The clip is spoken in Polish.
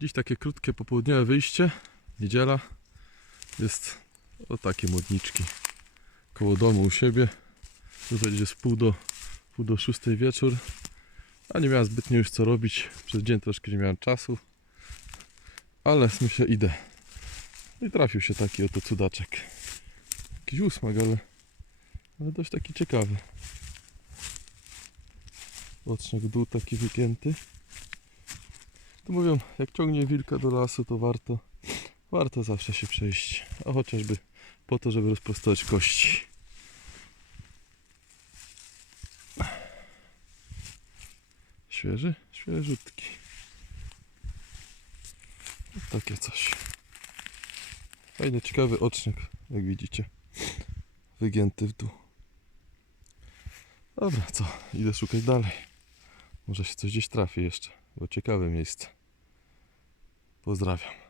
Dziś takie krótkie popołudniowe wyjście. Niedziela. Jest o takie modniczki. Koło domu u siebie. Tu będzie z pół do, pół do szóstej wieczór. A nie miałem zbytnio już co robić. Przez dzień troszkę nie miałem czasu. Ale myślę idę. I trafił się taki oto cudaczek. Jakiś ósmak, ale, ale dość taki ciekawy. Ocznik dół taki wygięty. Mówią, jak ciągnie wilka do lasu, to warto, warto zawsze się przejść. A chociażby po to, żeby rozprostować kości. Świeży? Świeżutki. Takie coś. Fajny, ciekawy ocznik, jak widzicie. Wygięty w dół. Dobra, co? Idę szukać dalej. Może się coś gdzieś trafi jeszcze, bo ciekawe miejsce. Pozdrawiam.